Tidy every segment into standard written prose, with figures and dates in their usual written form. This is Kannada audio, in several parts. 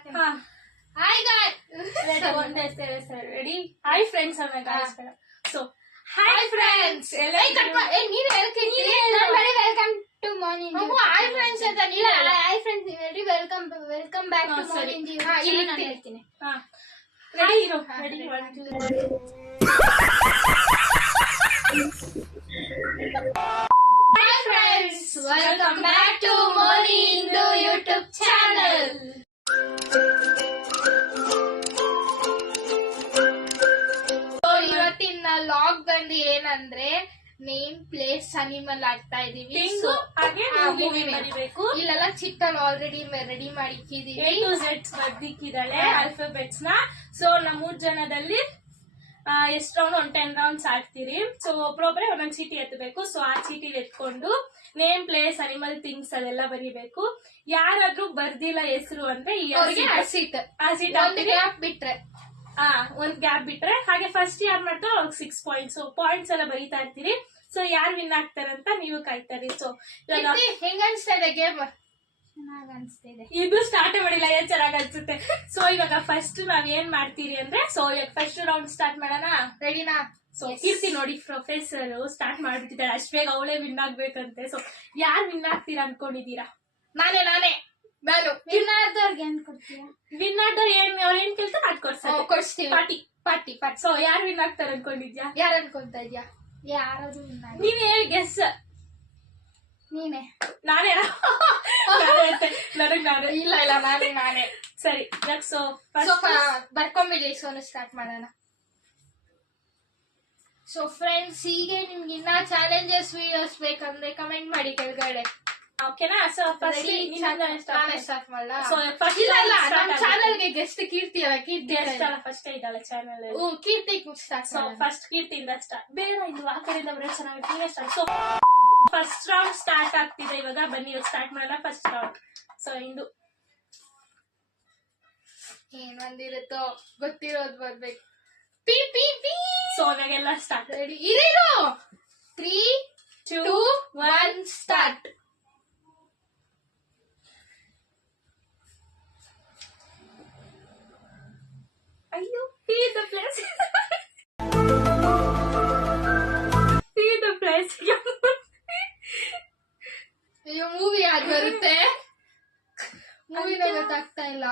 Hi guys. Ready? Hi friends. So hi friends. Welcome to morning. Hi friends. Hi friends. Welcome back to morning. Ready? Ready? 1, 2, 3. Hi friends. Welcome back to morning YouTube channel. ಇವತ್ತಿನ ಲಾಗ್ ಬಂದು ಏನಂದ್ರೆ ನೇಮ್ ಪ್ಲೇಸ್ ಅನಿಮಲ್ ಆಗ್ತಾ ಇದೀವಿ. ಇಲ್ಲೆಲ್ಲ ಚಿಕ್ಕನ್ ಆಲ್ರೆಡಿ ರೆಡಿ ಮಾಡಿಕ್ಕಿದೀವಿ. ಬರ್ದಿಕ್ಕಿದ್ದಾಳೆ ಆಲ್ಫಾಬೆಟ್ಸ್ ನ. ಸೊ ನಮ್ಮ 3 ಜನದಲ್ಲಿ ಎಷ್ಟು ರೌಂಡ್ 10 ರೌಂಡ್ಸ್ ಆಡ್ತೀರಿ. ಸೊ ಒಬ್ಬೊಬ್ರೆ ಒಂದೊಂದು ಚೀಟಿ ಎತ್ತಬೇಕು. ಸೊ ಆ ಚೀಟಿ ಎತ್ಕೊಂಡು ನೇಮ್ ಪ್ಲೇಸ್ ಅನಿಮಲ್ ಥಿಂಗ್ಸ್ ಅದೆಲ್ಲ ಬರೀಬೇಕು. ಯಾರಾದ್ರೂ ಬರ್ದಿಲ್ಲ ಹೆಸರು ಅಂದ್ರೆ ಬಿಟ್ರೆ ಒಂದ್ ಗ್ಯಾಪ್ ಬಿಟ್ರೆ ಹಾಗೆ ಫಸ್ಟ್ ಯಾರು ಮಾಡ್ತಾರೋ ಅವ್ರಿಗೆ 6 ಪಾಯಿಂಟ್ಸ್. ಪಾಯಿಂಟ್ಸ್ ಎಲ್ಲ ಬರೀತಾ ಇರ್ತೀರಿ. ಸೊ ಯಾರು ವಿನ್ ಆಗ್ತಾರಂತ ನೀವು ಕಾಯ್ತಾರಿ. ಸೊ ಹೆಂಗ ಅನ್ಸ್ತಾ ಇದೆ ಗೇಮ್? ಚೆನ್ನಾಗ್ ಅನ್ಸ್ತಿದೆ. ಇದು ಸ್ಟಾರ್ಟ್ ಮಾಡಿಲ್ಲ, ಏನ್ ಚೆನ್ನಾಗ್ ಅನ್ಸುತ್ತೆ. ಸೊ ಇವಾಗ ಫಸ್ಟ್ ನಾವ್ ಏನ್ ಮಾಡ್ತೀರಿ ಅಂದ್ರೆ, ಸೊ ಇವಾಗ ಫಸ್ಟ್ ರೌಂಡ್ ಸ್ಟಾರ್ಟ್ ಮಾಡೋಣ. ರೆಡಿನಾ? ಸೊ ಕೀರ್ತಿ ನೋಡಿ ಪ್ರೊಫೆಸರ್ ಸ್ಟಾರ್ಟ್ ಮಾಡ್ಬಿಟ್ಟಿದ್ದಾರೆ. ಅಷ್ಟ್ ಬೇಗ ಅವಳೇ ವಿನ್ ಆಗ್ಬೇಕಂತೆ. ಸೊ ಯಾರು ವಿನ್ ಆಗ್ತೀರಾ ಅನ್ಕೊಂಡಿದೀರಾ? ನಾನು ವಿನ್ ಆದವ್ರಿಗೆ ಏನ್ ಕೊಡ್ತೀರಾ? ವಿನ್ ಆದವ್ರು ಅವ್ರು ಏನ್ ಕೇಳ್ತಾರೆ ಅದ್ ಕೊಡ್ಸ್ತೀವಿ. ಪಾರ್ಟಿ. ಸೊ ಯಾರು ವಿನ್ ಆಗ್ತಾರೆ ಅನ್ಕೊಂಡಿದ್ಯಾ? ಯಾರು ಅನ್ಕೊಂತ ಇದ್ಯಾ? ಯಾರಾದ್ರೂ ನೀನ್ ಹೇಳಿ ಗೆಸ್. ನೀನೆ? ನಾನೇ ಇಲ್ಲ ನಾನೇ. ಸರಿ ನೆಕ್ಸ್ಟ್ ಬರ್ಕೊಂಬಿಡಿ. ಸೋನು ಸ್ಟಾರ್ಟ್ ಮಾಡೋಣ. ಸೊ ಫ್ರೆಂಡ್ಸ್, ಹೀಗೆ ನಿಮ್ಗೆ ಇನ್ನ ಚಾಲೆಂಜಸ್ ವಿಡಿಯೋಸ್ ಬೇಕಂದ್ರೆ ಕಮೆಂಟ್ ಮಾಡಿ ಕೆಳಗಡೆ. ಓಕೆನಾ? ಸೊ ಫಸ್ಟ್ ಸ್ಟಾರ್ಟ್ ಮಾಡಲ್ಲ. ಸೊ ಫಸ್ಟ್ ನಮ್ಮ ಚಾನೆಲ್ಗೆ ಗೆಸ್ಟ್ ಕೀರ್ತಿ ಅಲ್ಲ. ಕೀರ್ತಿ ಫಸ್ಟ್ ಇದ್ದಾಳೆ channel. Keerthi start. So first ಕೀರ್ತಿಯಿಂದ ಸ್ಟಾರ್ಟ್. ಬೇಡ ಇದು ಆ ಕಡೆಯಿಂದ ಬರೋ ಚೆನ್ನಾಗಿ start. So first round start ಆಗ್ತಿದೆ ಇವಾಗ. ಬನ್ನಿ ಸ್ಟಾರ್ಟ್ ಮಾಡೋಣ ಫಸ್ಟ್ ರೌಂಡ್. ಸೊ ಇಂದು ಏನ್ ಬಂದಿರುತ್ತೋ ಗೊತ್ತಿರೋದು ಬರ್ಬೇಕು. ಸೊ ಇವಾಗೆಲ್ಲ ಸ್ಟಾರ್ಟ್. ರೆಡಿ? 3, 2, 1 ಸ್ಟಾರ್ಟ್. ಅಯ್ಯೋ, see the place. See the place. ಅಯ್ಯೋ, ಮೂವಿ ಯಾವ್ದು ಬರುತ್ತೆ? ಮೂವಿನ ಗೊತ್ತಾಗ್ತಾ ಇಲ್ಲ.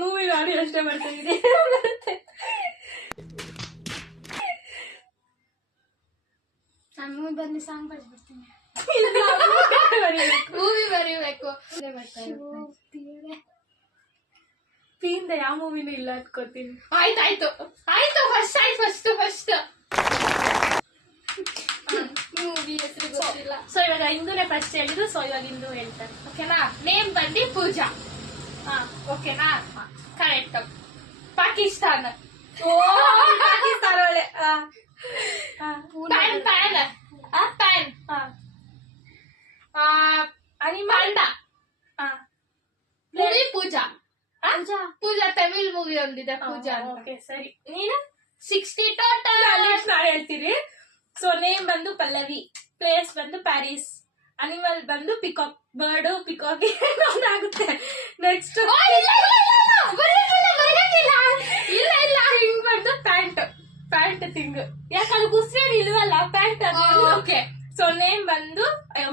ಮೂವಿ ನೋಡಿ ಅಷ್ಟೇ ಬರ್ತಿದೆ. ನಾನು ಮೂವಿ ಬಂದು ಸಾಂಗ್ ಬರ್ಸ್ಬಿಡ್ತೀನಿ. ಮೂವಿ ಬರೀಬೇಕು. ಪೀಂದ ಯಾವ ಮೂವಿನೂ ಇಲ್ಲ ಅನ್ಕೋತೀನಿ. ಆಯ್ತು ಫಸ್ಟ್ ಮೂವಿ ಹೆಸರು ಗೊತ್ತಿಲ್ಲ. ಸೊ ಇವಾಗ ಇಂದುನೇ ಫಸ್ಟ್ ಹೇಳಿದ್ದು. ಸೊ ಇವಾಗ ಇಂದು ಹೇಳ್ತಾರೆ. ಓಕೆನಾ? ನೇಮ್ ಬಂದು ಪೂಜಾ. ಓಕೆನಾ? ಕರೆಕ್ಟ್. ಪಾಕಿಸ್ತಾನ. ಪಾಕಿಸ್ತಾನ ಒಳ್ಳೆ. ಪ್ಯಾನ್. ಅನಿಮಲ್. ಮೂವಿ ಪೂಜಾ. ಪೂಜಾ ತಮಿಳ್ ಮೂವಿ ಒಂದಿದೆ ಪೂಜಾ. ಓಕೆ ಸರಿ. ನೀನು 60 ಟೋಟಲ್. ನಾನು ಹೇಳ್ತೀರಿ. ಸೊ ನೇಮ್ ಬಂದು ಪಲ್ಲವಿ. ಪ್ಲೇಸ್ ಬಂದು ಪ್ಯಾರಿಸ್. ಅನಿಮಲ್ ಬಂದು ಪಿಕಾಕ್. ಬರ್ಡ್ ಪಿಕಾಕ್ ಆಗುತ್ತೆ. ನೆಕ್ಸ್ಟ್ ಇಲ್ಲ ಥಿಂಗ್ ಬಂದು ಪ್ಯಾಂಟ್ ಥಿಂಗ್. ಯಾಕಂದ್ರೆ ಗುಸ್ರೇನ್ ಇಲ್ವಲ್ಲ ಪ್ಯಾಂಟ್. ಓಕೆ. ಸೊ ನೇಮ್ ಬಂದು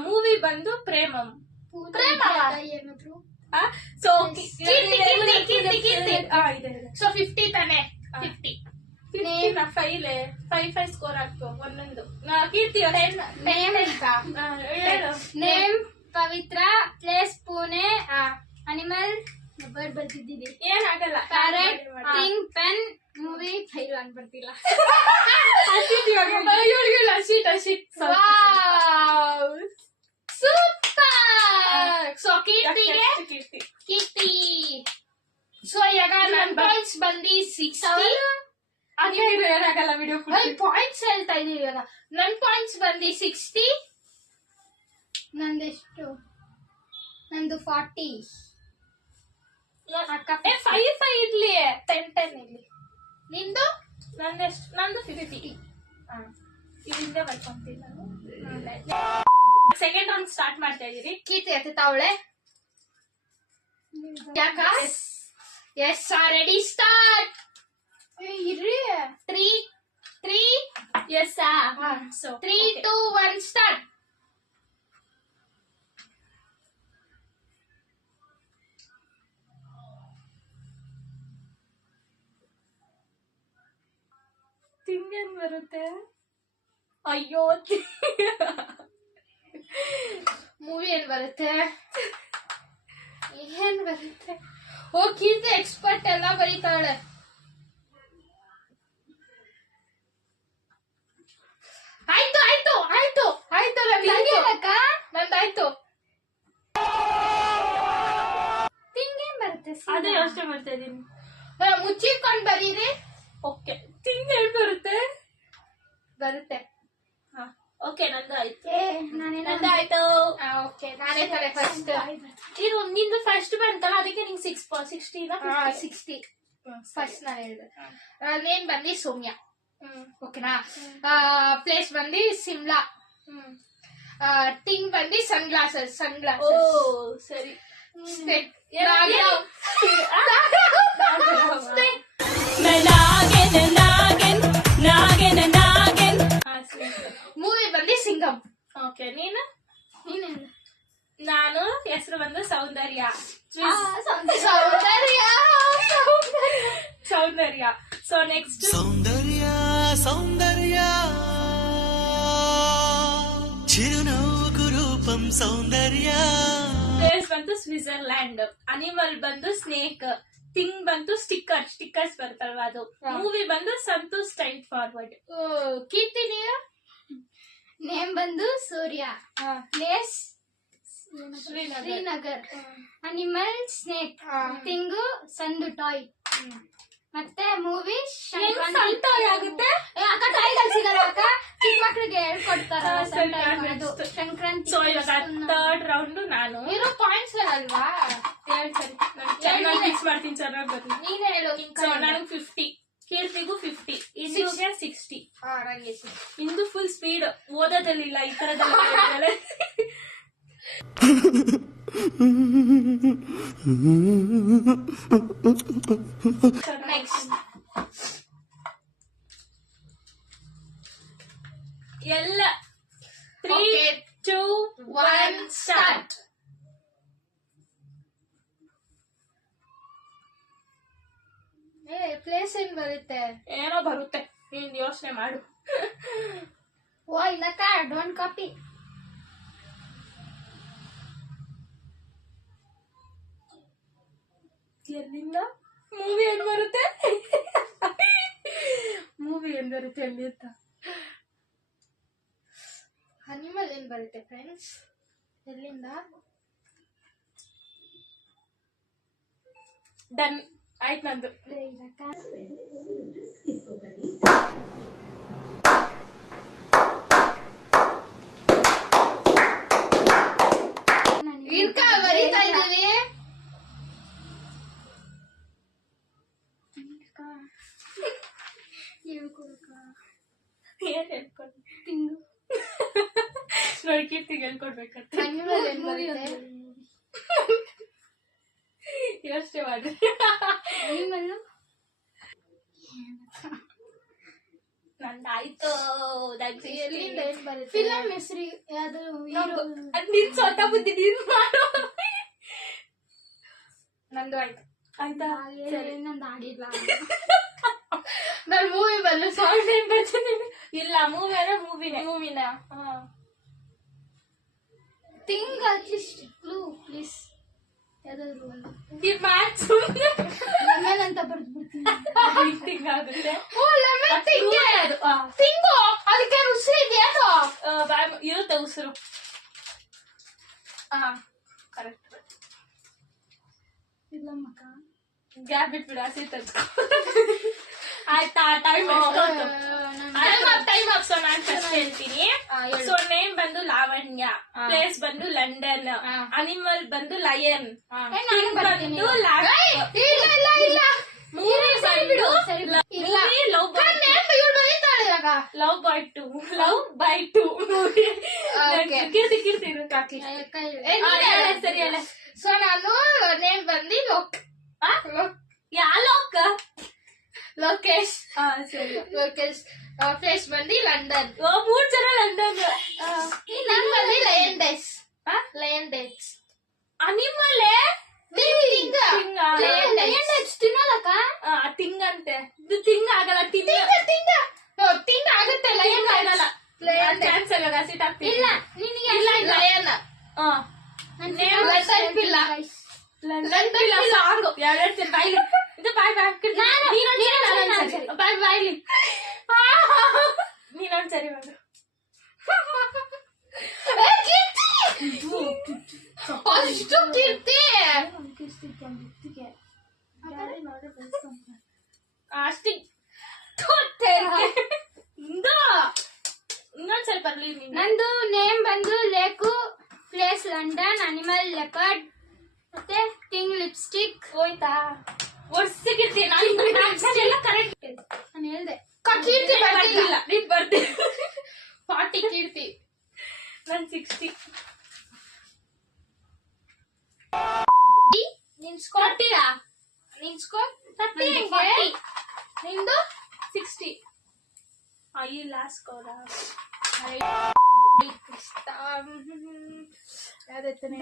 ಮೂವಿ ಬಂದು ಪ್ರೇಮಂ. ಏನಾದ್ರು. ಸೊ ಸೊ 50 ತಾನೆ? 50 5 ಸ್ಕೋರ್ ಆಗ್ತು ಒಂದೊಂದು. ಕೀರ್ತಿ ನೇಮ್ ಪವಿತ್ರ. ಪ್ಲೇಸ್ ಪುಣೆ. ಅನಿಮಲ್ ಬರ್ಡ್ ಬರ್ತಿದ್ದೀವಿ. ಏನಾಗಲ್ಲ. Parrot. Thing pen. Movie file ಬರ್ತಿಲ್ಲ. ಸೂಪರ್. ಸೊ ಕೀರ್ತಿ. ಸೊ ಈಗ ನನ್ ಪಾಯಿಂಟ್ಸ್ ಬಂದು 60. ಏನಾಗಲ್ಲ ವಿಡಿಯೋ ಪಾಯಿಂಟ್ಸ್ ಹೇಳ್ತಾ ಇದೀವಿ. ನನ್ ಪಾಯಿಂಟ್ಸ್ ಬಂದು 60. ನಂದೆಷ್ಟು? ನಂದು 40. 5 ಇರ್ಲಿ. 10 ಇರ್ಲಿ. ನಿಂದು? ನಂದು 50. ಇದರಿಂದ ಬರ್ಕೊಂತೀನಿ ನಾನು. ಸೆಕೆಂಡ್ ರೌಂಡ್ ಸ್ಟಾರ್ಟ್ ಮಾಡ್ತಾ ಇದೀರಿ. ಕೀರ್ತಿ ಎತ್ತಾವಳೆ ಯಾಕ ಎಸ್ ರೆಡಿ ಸ್ಟಾರ್ಟ್ ಇರ್ರಿ 3 ಎಸ್ ಸೊ 3 2 1 ಸ್ಟಾರ್ಟ್. ತಿಂಗೇನ್ ಬರುತ್ತೆ? ಅಯ್ಯೋ ಮೂವಿ ಏನ್ ಬರುತ್ತೆ? ಏನ್ ಬರುತ್ತೆ? ಓ ಕೀರ್ತಿ ಎಕ್ಸ್ಪರ್ಟ್ ಎಲ್ಲ ಬರೀತಾಳೆ. ಆಯ್ತು ಆಯ್ತು ಆಯ್ತು ಆಯ್ತು ನಂದಾಯ್ತು. ತಿಂಗೇನ್ ಬರುತ್ತೆ? ಅದೇ ಯೋಚನೆ ಮಾಡ್ತಾ ಇದೀನಿ. ಮುಚ್ಚಿಕೊಂಡ್ ಬರೀರಿ. ಓಕೆ ತಿಂಗೇನ್ ಬರುತ್ತೆ? ಬರುತ್ತೆ. ಓಕೆ ನಂದು ಆಯ್ತು. ನಂದಾಯ್ತು. ಓಕೆ ನಾನೇ ತಾರೆ ಫಸ್ಟ್. ಇರು ನಿಂದು ಫಸ್ಟ್ ಬಂತಲ್ಲ ಅದಕ್ಕೆ ನಿಂಗೆ 60 60 ಫಸ್ಟ್ ನಾನು ಹೇಳಿದೆ. ನೇಮ್ ಬಂದು ಸೌಮ್ಯ. ಓಕೆನಾ? ಪ್ಲೇಸ್ ಬಂದು ಸಿಮ್ಲಾ. ಥಿಂಗ್ ಬಂದು ಸನ್ ಗ್ಲಾಸಸ್. ಓ ಸರಿ. ಮೂವಿ ಬಂದು ಸಿಂಗಂ. ಓಕೆ ನೀನು? ನಾನು ಹೆಸರು ಬಂದು ಸೌಂದರ್ಯ. ಸೌಂದರ್ಯ. ಸೊ ನೆಕ್ಸ್ಟ್ ಸೌಂದರ್ಯ ಸೌಂದರ್ಯ ಚಿರುನವ್ವು ರೂಪಂ ಸೌಂದರ್ಯ. ಪ್ಲೇಸ್ ಬಂದು ಸ್ವಿಟ್ಜರ್ಲ್ಯಾಂಡ್. ಅನಿಮಲ್ ಬಂದು ಸ್ನೇಕ್. ಥಿಂಗ್ ಬಂದು ಸ್ಟಿಕ್ಕರ್ಸ್ ಬರ್ತಲ್ವಾ ಅದು. ಮೂವಿ ಬಂದು ಸಂತೋಷ್ ಸ್ಟ್ರೈಟ್ ಫಾರ್ವರ್ಡ್. ಕೀರ್ತಿ ನೀವು? ನೇಮ್ ಬಂದು Surya. Place Srinagar. Animal snake. Thing ಸಂದು ಟಾಯ್. ಮತ್ತೆ ಮೂವಿ ಆಗುತ್ತೆ. ಅಕ್ಕ ಟಾಯ್ಗಳು ಸಿಗಲ್ಲ ಅಕ್ಕ, ಚಿಕ್ಕ ಮಕ್ಳಿಗೆ ಹೇಳ್ಕೊಡ್ತಾರ ಸಂಕ್ರಾಂತಿ. ಸೊ ಇವಾಗ ಥರ್ಡ್ ರೌಂಡ್ ನಾನು. ಇರೋ ಪಾಯಿಂಟ್ಸ್ ಅಲ್ವಾ? ಚೆನ್ನಾಗಿ ಫಿಕ್ಸ್ ಮಾಡ್ತೀನಿ, ಚೆನ್ನಾಗಿ ಬರ್ತೀನಿ. ನೀನೇ ಹೇಳು. ಸೊ ನನಗೆ 50, ಕೀರ್ತಿಗೂ 50, ಇಂದುಗೆ 60. ನಂಗೆ ಇಂದು ಫುಲ್ ಸ್ಪೀಡ್ ಓದೋದಲ್ಲಿಲ್ಲ, ಈ ತರದಲ್ಲಿ. ನೆಕ್ಸ್ಟ್ ಎಲ್ಲ 3 2 1 ಸ್ಟಾರ್ಟ್. ಪ್ಲೇಸ್ ಏನ್ ಬರುತ್ತೆ? ಏನೋ ಬರುತ್ತೆ, ನೀನ್ ಯೋಚನೆ ಮಾಡು. ಓ ಇಲ್ಲಕ್ಕ ಡೋಂಟ್ ಕಾಪಿ. ಎಲ್ಲಿಂದ ಮೂವಿ ಏನ್ ಬರುತ್ತೆ? ಮೂವಿ ಏನ್ ಬರುತ್ತೆ ಎಲ್ಲಿ ಅಂತ? ಅನಿಮಲ್ ಏನ್ ಬರುತ್ತೆ ಫ್ರೆಂಡ್ಸ್? ಎಲ್ಲಿಂದ? ಡನ್ ಆಯ್ತು ನಂದು. ಇನ್ಕ ಬರೀತಾ ಇದೀವಿ. ಏನ್ ಹೇಳ್ಕೊಂಡು ತಿಂದು ನೋಡಿ ಕೀರ್ತಿಗೆ ಹೇಳ್ಕೊಡ್ಬೇಕಂತ. ಅನಿಮಲ್ ಏನ್ ಬರುತ್ತೆ? ಯೋಚನೆ ಮಾಡಿ. ಅನಿಮಲ್ ನಂದಾಯ್ತು. ಎಲ್ಲಿಂದ ಏನ್ ಬರುತ್ತೆ? ಫಿಲಂ ಹೆಸರು ಯಾವ್ದು? ನಿನ್ ಸ್ವಂತ ಬುದ್ಧಿ ನೀನ್ ಮಾಡು. ನಂದು ಆಯ್ತು. ಆಯ್ತಾ? ನಂದು ಆಗಿಲ್ಲ. ನಾನು ಮೂವಿ ಬಂದು ಸಾಂಗ್ ಟೈಮ್ ಬರ್ತೀನಿ. ಇಲ್ಲ ಮೂವಿನ ಥಿಂಗ್ ಅಟ್ಲೀಸ್ಟ್ ಕ್ಲೂ ಪ್ಲೀಸ್. ಯಾವ್ದಾದ್ರು ಒಂದು ಮ್ಯಾಥ್ಸ್ ಲೆಮನ್ ಅಂತ ಬರ್ದ್ಬಿಡ್ತೀನಿ. ಥಿಂಗ್ ಆಗುತ್ತೆ. ಓ ಲೆಮನ್ ಥಿಂಗ್ ಥಿಂಗು ಅದಕ್ಕೆ ರುಚಿ ಇದೆಯಾ? ಇರುತ್ತೆ ಉಸಿರು. ಕರೆಕ್ಟ್. ಇಲ್ಲ ಮಕ್ಕ ಗ್ಯಾಪ್ ಬಿಟ್ಬಿಡ, ಹಸಿ ತಗ್ಸ್ಕೊ. ಆಯ್ತಾ? ಟೈಮ್ ಟೈಮ್ ಸೊ ನಾನು ಫಸ್ಟ್ ಹೇಳ್ತೀನಿ. ಸೊ ನೇಮ್ ಬಂದು ಲಾವಣ್ಯ. ಪ್ಲೇಸ್ ಬಂದು ಲಂಡನ್. ಅನಿಮಲ್ ಬಂದು ಲಯನ್. ಬಂದು ಲವ್ ಬೈ ಟು. ಕೀರ್ತಿ ಹಾಕಿ ಸರಿ ಅಲ್ಲ. ಸೊ ನಾನು ನೇಮ್ ಬಂದು ಯಾವ ಲೋಕ? ಲೋಕೇಶ್. ಸರಿ. ಲೋಕೇಶ್. ಪ್ಲೇಸ್ ಬಂದು ಲಂಡನ್. 3 ಜನ ಲಂಡನ್. ನಾನು ಬಂದು ಲಯನ್ ಡೇಸ್. Lion days. ನಿಮ್ಮಲ್ಲೇ ತಿಂಗ್ ಅಂತೆ. ಇದು ತಿಂಗ್ ಆಗಲ್ಲ. ತಿಂಗ್ ಆಗುತ್ತೆ. ಲಯನ್ ಆಗಲ್ಲ. ಚಾನ್ಸ್ ಇಲ್ಲ. ಸೀಟ್ ಆಗ್ತಿಲ್ಲ. ಲಯನ್. ಲಂಡನ್ ಪಿಲ್ಲ. ಲಂಡನ್ ಪಿಲ್ಲ ಸಾಂಗ್. ಎರಡು ಬಾಯ್ಲಿ. ಇದು ಬಾಯ್ ಬಾಯ್ ಬಾಯ್ಲಿ. ನೀನೊಂದ್ಸರಿ ಮಾಡು. ಅಷ್ಟು ಕೀರ್ತಿ. ಅಷ್ಟಿ ಇನ್ನೊಂದ್ಸರಿ ಬರ್ಲಿ. ನಂದು ನೇಮ್ ಬಂದು lake, place London, animal leopard, ಮತ್ತೆ ಟಿಂಗ್ ಲಿಪ್ಸ್ಟಿಕ್. ಹೋಯ್ತಾ? ವರ್ಷಕ್ಕಿರ್ತೀನಿ ನಾನು ಕರೆಕ್ಟ್ ನಾನು ಹೇಳ್ದೆ. ಕೀರ್ತಿ ಬರ್ತಿಲ್ಲ. ನೀನ್ ಬರ್ತೀನಿ. 40 ಕೀರ್ತಿ. ನಾನು 60. ನಿನ್ಸ್ಕೊಟ್ಟಿರಾ? ನಿನ್ಸ್ಕೊ. 30. ನಿಂದು 60. ಈ ಲಾಸ್ಟ್ ಕೋರ ಯಾವ್ದೈತಾನೆ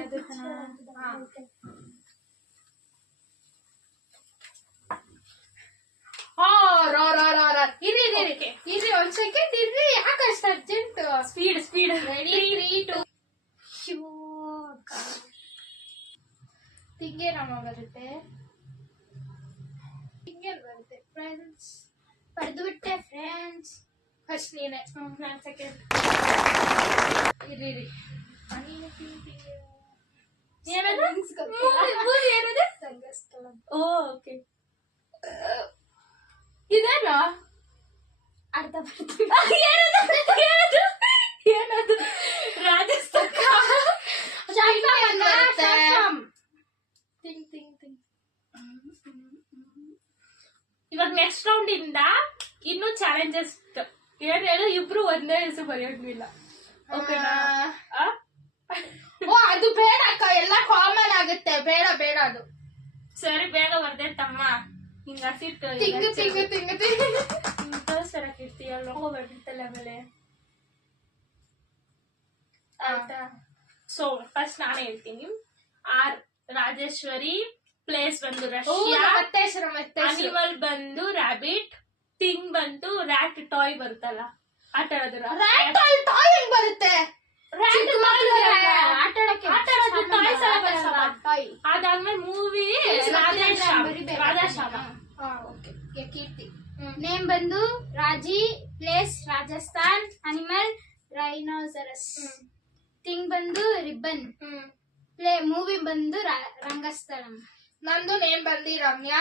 ಇರ್ರಿ ಒಂದ್ ಸೆಕೆಂಡ್ ಇರ್ರಿ. ಯಾಕಷ್ಟು ಅರ್ಜೆಂಟ್? ಸ್ಪೀಡ್. ರೆಡಿ 3 2. ತಿಂಗೇನಮ್ಮ ಬರುತ್ತೆ? ತಿಂಗೇನ್ ಬರುತ್ತೆ? ಫ್ರೆಂಡ್ಸ್. ಪಡೆದು ಬಿಟ್ಟೆ ಫ್ರೆಂಡ್ಸ್. ಫಸ್ಟ್ ನೀನೆ. ನಾನು ಸೆಕೆಂಡ್. ಇರ್ರಿ. ಏನದು? ಏನದು? ಸಂಗಸ್ಥಳ. ಓಕೆ. ಇದೇನಾ? ಅರ್ಧ ಬರ್ತೀನಿ. ಏನದು? ರಾಜಸ್ಥಾನ. ಇವಾಗ ನೆಕ್ಸ್ಟ್ ರೌಂಡ್ ಇಂದ ಇನ್ನು ಚಾಲೆಂಜಸ್ ಏನೇಳು. ಇಬ್ರು ಒಂದೇ ಹೆಸರು ಬರೆಯೋಂಗಿಲ್ಲ. ಓಕೆನಾ? ಓ ಅದು ಬೇಡ ಅಕ್ಕ. ಎಲ್ಲ ಕಾಮನ್ ಆಗುತ್ತೆ. ಬೇಡ ಅದು. ಸರಿ ಬೇಗ ಬರ್ದೆ ತಮ್ಮ. ಹಿಂಗ ಹಸಿಟ್ಟು ತೋರ್ಸರಕ್ಕಿರ್ತೀಯ. ಲೋಗೋ ಬರ್ದಿತ್ತಲ್ಲ ಆಮೇಲೆ. ಆಯ್ತಾ? ಸೊ ಫಸ್ಟ್ ನಾನೇ ಹೇಳ್ತೀನಿ. ಆರ್ ರಾಜೇಶ್ವರಿ, ಪ್ಲೇಸ್ ಬಂದು ರಷ್ಯಾ, ಅನಿಮಲ್ ಬಂದು ರ್ಯಾಬಿಟ್, ಥಿಂಗ್ ಬಂದು ರ್ಯಾಟ್ ಟಾಯ್ ಬರುತ್ತಲ್ಲ ಆಟ ಆಡೋದ್ರ. ಬರುತ್ತೆ. ಅದಾದ್ಮೇಲೆ ಮೂವಿ ರಾಧಾಶ್ಯಾಮ. ಕೀರ್ತಿ. ನೇಮ್ ಬಂದು ರಾಜಿ, place Rajasthan, animal rhinoceros, thing ಬಂದು ರಿಬ್ಬನ್, ಮೂವಿ ಬಂದು ರಂಗಸ್ಥಳಂ. ನಂದು ನೇಮ್ ಬಂದು ರಮ್ಯಾ,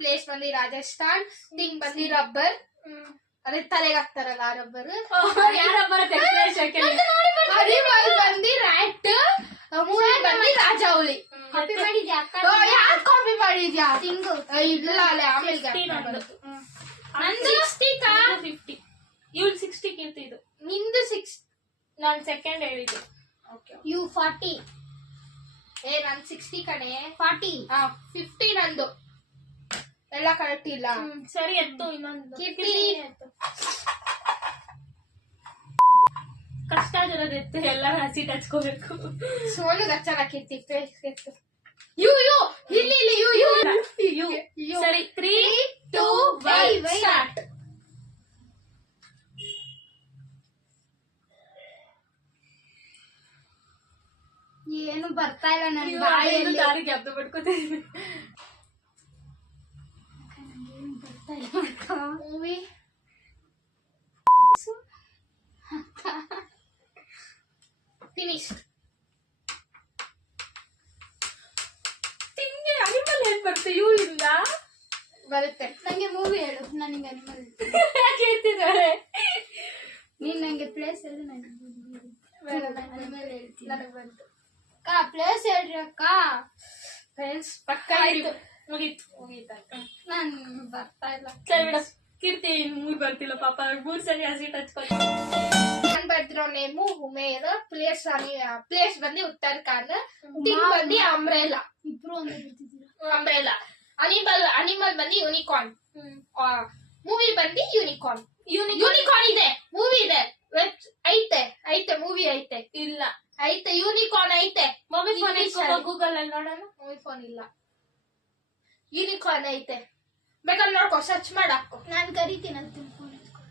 ಪ್ಲೇಸ್ ಬಂದು ರಾಜಸ್ಥಾನ್, ಥಿಂಗ್ ಬಂದು ರಬ್ಬರ್. ಅದೇ ತಲೆಗೆ ಹಾಕ್ತಾರಲ್ಲ ಆ ರಬ್ಬರ್. ಬಂದು ರ್ಯಾಟ್, ಮೂವಿ ಬಂದು ರಾಜಾವಳಿ. ಕಾಪಿ ಮಾಡಿದ್ಯಾ? ಯಾರು ಕಾಪಿ ಮಾಡಿದ್ಯಾ? ತಿಂಗು ಇಲ್ಲ ಅಲ್ಲ ಆಮೇಲೆ. ನಂದು 50. ಇವಳು 60 ಕೀರ್ತಿ. ಇದು ನಿಂದು 6. ನಾನು ಸೆಕೆಂಡ್ ಹೇಳಿದ್ದು. ಯು 40. ನನ್ 60 ಕಣೆ. 40. 50 ನಂದು. ಎಲ್ಲ ಕರೆಕ್ಟ್ ಇಲ್ಲ. ಸರಿ ಎತ್ತು. ಇನ್ನೊಂದು ಕೀರ್ತಿ. ಕಷ್ಟ ಆಗಿರೋದು ಎತ್ತು. ಎಲ್ಲ ಹಸಿ ಹಚ್ಕೋಬೇಕು. ಸೋನು ಹಚ್ಚಲ್ಲ ಕೀರ್ತಿ. ಎತ್ತು. ಯು ಇಲ್ಲಿ ಯು. ಸರಿ 3 2 1 ಸ್ಟಾರ್ಟ್. ಏನು ಬರ್ತಾ ಇಲ್ಲ ನನ್ನ ಬಾಯಲ್ಲಿ. ದಾರಿಗೆ ಅರ್ಧ ಪಡ್ಕೋತೀನಿ. Movie finish. ತಿಂಗೆ ಅನಿಮಲ್ ಏನ್ ಬರುತ್ತೆ? ಯು ಇಂದ ಬರುತ್ತೆ. ನಂಗೆ ಮೂವಿ ಹೇಳು. ನನಗೆ ಅನಿಮಲ್ ಕೇಳ್ತಿದ್ದಾರೆ. ನೀನ್ ನಂಗೆ ಪ್ಲೇಸ್ ಹೇಳು. ನನಗೆ ಅನಿಮಲ್ ಹೇಳ್ತೀನಿ. ನನಗೆ ಬಂತು ಅಕ್ಕ. ಪ್ಲೇಸ್ ಹೇಳ್ರಿ ಅಕ್ಕ. ಫ್ರೆಂಡ್ಸ್ ಪಕ್ಕ ಆಯ್ತು. ಮುಗೀತು. ನನ್ ಬರ್ತಾ ಇಲ್ಲ. ಸರಿ ಬಿಡ ಕೀರ್ತಿ. 3 ಬರ್ತಿಲ್ಲ ಪಾಪ. 3 ಸರಿ ಹಸಿ ಹಚ್ಕೋತೀನಿ. ಬರ್ತಿರೋ ನೇಮು ಹುಮೇರ್, ಪ್ಲೇಸ್ ಬಂದು ಉತ್ತರಾಖಂಡ್, ಥಿಂಗ್ ಬಂದು ಅಂಬ್ರೆಲಾ. ಇಬ್ರು ಒಂದೇ ಬರ್ತಿದ್ದೀರಾ. ಅಂಬ್ರೆಲಾ. ಅನಿಮಲ್ ಬಂದು ಯೂನಿಕಾರ್ನ್. ಮೂವಿ ಬಂದು ಯೂನಿಕಾರ್ನ್. ಯೂನಿಕಾರ್ನ್ ಇದೆ, ಮೂವಿ ಇದೆ, ಐತೆ ಮೂವಿ ಐತೆ. ಇಲ್ಲ ಐತೆ ಯೂನಿಕಾರ್ನ್ ಐತೆ. ಮೊಬೈಲ್ ಫೋನ್ ಇಟ್ಕೊಂಡು ಗೂಗಲ್ ಅಲ್ಲಿ ನೋಡೋಣ. ಮೂವಿ ಫೋನ್ ಇಲ್ಲ, ಯೂನಿಕಾರ್ನ್ ಐತೆ. ಬೇಕಾದ್ರೆ ನೋಡ್ಕೊ, ಸರ್ಚ್ ಮಾಡಾಕೋ. ನಾನ್ ಕರಿತೀನಿ ಅಂತ ಫೋನ್ ಎತ್ಕೊ.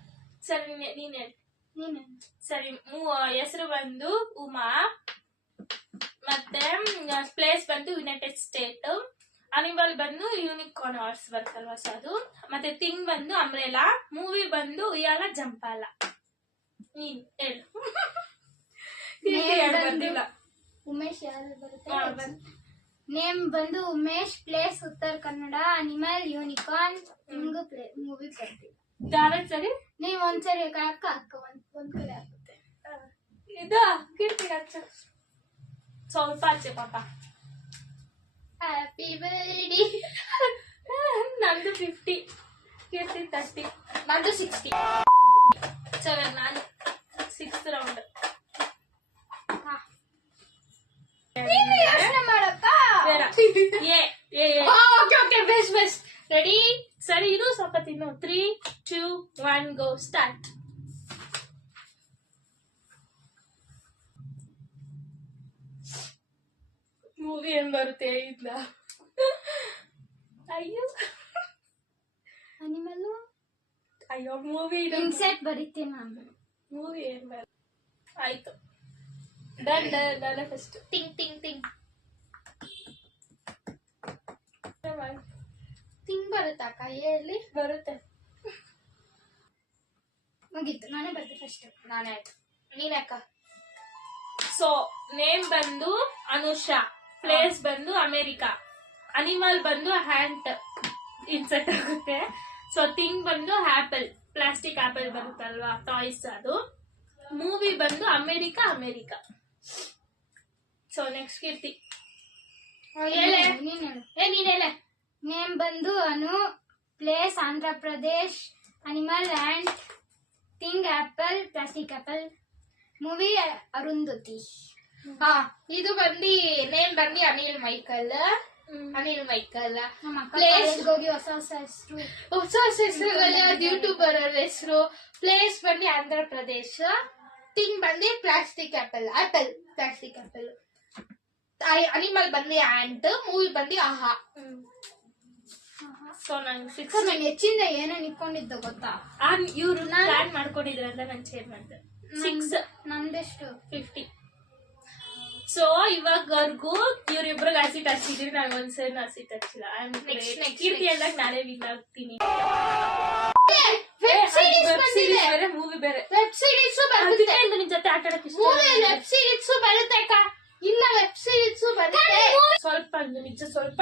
ಸರಿ ನೀನ್ ಹೇಳಿ. ನೀನು ಸರಿ ಹೆಸರು ಬಂದು ಉಮಾ, ಮತ್ತೆ ಪ್ಲೇಸ್ ಬಂದು ಯುನೈಟೆಡ್ ಸ್ಟೇಟ್, ಅನಿಮಲ್ ಬಂದು ಯೂನಿಕಾರ್ನ್ ಹಾರ್ಸ್ ಬರ್ತಲ್ವಾ ಸೊ ಅದು, ಮತ್ತೆ ಥಿಂಗ್ ಬಂದು ಅಂಬ್ರೆಲಾ, ಮೂವಿ ಬಂದು ಉಯ್ಯಾಲ ಜಂಪಾಲ. ನೀನ್ ಹೇಳು. ಬಂದಿಲ್ಲ. ಉಮೇಶ್ ಯಾರು ಬರುತ್ತೆ? ಹಾ, ಬಂತು. ನೇಮ್ ಬಂದು Umesh, place Uttara Kannada, animal unicorn, ನಿಮ್ಗೂ ಮೂವಿ ಬರ್ತೀವಿ. ಡೈರೆಕ್ಟ್ ಸರಿ. ನೀವ್ ಒಂದ್ಸರಿ ಅಕ್ಕ ಒಂದ್ ಕಡೆ ಆಗುತ್ತೆ. ಇದು ಕೀರ್ತಿ ಹಚ್ಚ ಸ್ವಲ್ಪ ಹಚ್ಚೆ ಪಾಪ. Happy birthday. ನಂದು 50, ಕೀರ್ತಿ 30, ನಂದು 60. 7, ನಾನು 6th ರೌಂಡ್. ಯೋಚನೆ ಮಾಡಕ್ಕ. ಬೇಡ. Okay best. ರೆಡಿ? ಸರಿ ಇರು ಸ್ವಲ್ಪ ತಿನ್ನು. 3, 2, 1 ಗೋ ಸ್ಟಾರ್ಟ್. ಮೂವಿ ಏನ್ ಬರುತ್ತೆ ಇಲ್ಲ. ಅಯ್ಯೋ ಅನಿಮಲ್ ಅಯ್ಯೋ ಮೂವಿ ಇನ್ಸೆಟ್ ಬರೀತೀನಿ ನಾನು. ಮೂವಿ ಏನ್ ಬರುತ್ತೆ. ಆಯ್ತು ಡನ್ ಫಸ್ಟ್. ಟಿಂಗ್ ಬರುತ್ತಕ್ಕ ಹೇಳಿ. ಬರುತ್ತೆ. ಮುಗೀತು, ನಾನೇ ಬರ್ತೀನಿ ಫಸ್ಟ್. ನಾನೇ ಆಯ್ತು, ನೀನಕ್ಕ. ಸೊ ನೇಮ್ ಬಂದು ಅನುಷಾ, ಪ್ಲೇಸ್ ಬಂದು ಅಮೆರಿಕಾ, ಅನಿಮಲ್ ಬಂದು ಹ್ಯಾಂಟ್ ಇನ್ಸೆಟ್ ಆಗುತ್ತೆ. ಸೊ ಥಿಂಗ್ ಬಂದು ಆಪಲ್, ಪ್ಲಾಸ್ಟಿಕ್ ಆಪಲ್ ಬರುತ್ತಲ್ವಾ ಟಾಯ್ಸ್ ಅದು. ಮೂವಿ ಬಂದು ಅಮೆರಿಕಾ. ಸೊ ನೆಕ್ಸ್ಟ್ ಕೀರ್ತಿ ಹೇಳೆ. ನೀನ್ ಹೇಳು. ನೀನ್ ಹೇಳೆ. ನೇಮ್ ಬಂದು Anu, place Andhra Pradesh, animal and thing apple, plastic apple, movie Arundhati. ಹಾ, ಇದು ಬಂದು ನೇಮ್ ಬಂದು ಅನಿಲ್ ಮೈಕಲ್. ನಮ್ಮ ಅಕ್ಕ Place. ಕಾಲೇಜ್ಗೆ ಹೋಗಿ ಹೊಸ ಹೆಸರು. ಹೊಸ ಹೆಸರುಗಳ ಯೂಟ್ಯೂಬರ್ ಹೆಸರು. ಪ್ಲೇಸ್ ಬಂದು ಆಂಧ್ರ ಪ್ರದೇಶ. ಥಿಂಗ್ ಬಂದು ಪ್ಲಾಸ್ಟಿಕ್ ಆಪಲ್. ಅನಿಮಲ್ ಬಂದು ಆಂಟ್. ಮೂವಿ ಬಂದು ಆಹಾ. ಸೊ ನಂಗೆ 6. ನಾನು ಹೆಚ್ಚಿಂದ ಏನೇನ್ ಇಟ್ಕೊಂಡಿದ್ದ ಗೊತ್ತಾ? ಇವ್ರು ಪ್ಲಾನ್ ಮಾಡ್ಕೊಂಡಿದ್ರಂತ ನಾನು ಶೇರ್ ಮಾಡಿದೆ. 6 ನಂದೆಷ್ಟು? 50. ಸೊ ಇವಾಗವರೆಗೂ ಇವ್ರಿಬ್ರಿಗೆ ಹಸಿಟ್ ಹಚ್ಚಿದ್ರಿ, ನಾನು ಒಂದ್ಸರಿ ಹಸಿಟ್ ಹಚ್ಚಿಲ್ಲ. Next. ಕೀರ್ತಿ ಅಂದಾಗ ನಾಳೆ ವಿನ್ ಆಗ್ತೀನಿ. ವೆಬ್ ಸೀರೀಸ್ ಬೇರೆ ಮೂವಿ ಬೇರೆ. ವೆಬ್ ಸೀರೀಸ್ ಬರುತ್ತೆ. ನಿನ್ ಜೊತೆ ಆಟ ಆಡಕ್ಕೆ ಇಷ್ಟ. ಮೂವಿ ವೆಬ್ ಸೀರೀಸ್ ಬರುತ್ತೆ ಅಕ್ಕ. ಇಲ್ಲ ವೆಬ್ ಸೀರೀಸ್ ಬರುತ್ತೆ. ಸ್ವಲ್ಪ ಅಂದು ನಿಜ ಸ್ವಲ್ಪ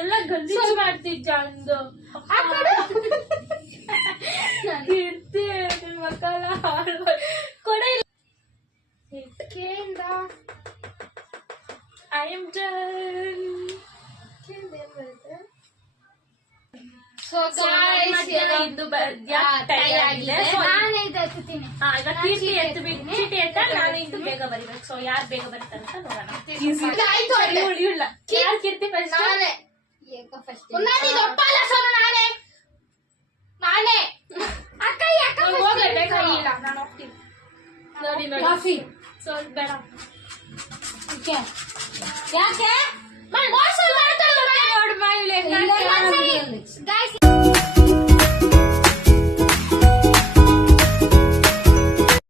ಎಲ್ಲ ಗಲೀಜ್ ಮಾಡ್ತಿದ್ದ ಅಂದು ಕೀರ್ತಿ ನಿನ್ ಮಕ್ಕಳ ಕೊಡ. ಕೇಂದ್ರ I am done. So guys ಇದು ಆಗಿದೆ. ನಾನು ಇದು ಹಚ್ತೀನಿ. ಇವಾಗ ಕೀರ್ತಿ ಎತ್ತು ಬಿಟ್ಟು ಚೀಟಿ ಎತ್ತ, ನಾನು ಇದು ಬೇಗ ಬರಿಬೇಕು. ಸೊ ಯಾರು ಬೇಗ ಬರೀತಾರೆ ಅಂತ ನೋಡೋಣ. ಇಲ್ಲ ಯಾರು ಕೀರ್ತಿ ಫಸ್ಟ್? ನಾನೇ. ಈಗ ಫಸ್ಟ್ ನಾನು ಒಪ್ಪಲ್ಲ ಸರ್. ನಾನೇ ಅಕ್ಕ ಹೋಗ್ಲೇಬೇಕಾಗಿಲ್ಲ, ನಾನು ಹೋಗ್ತೀನಿ. ನೋಡಿ ಕಾಫಿ. ಸೊ ಬೇಡ. ಯಾಕೆ ಮೋಸ ಮಾಡ್ತಾಳೆ. ನೋಡು ಬಾ, ಇವ್ಳು ಹೆಂಗ್ ಗೈಸ್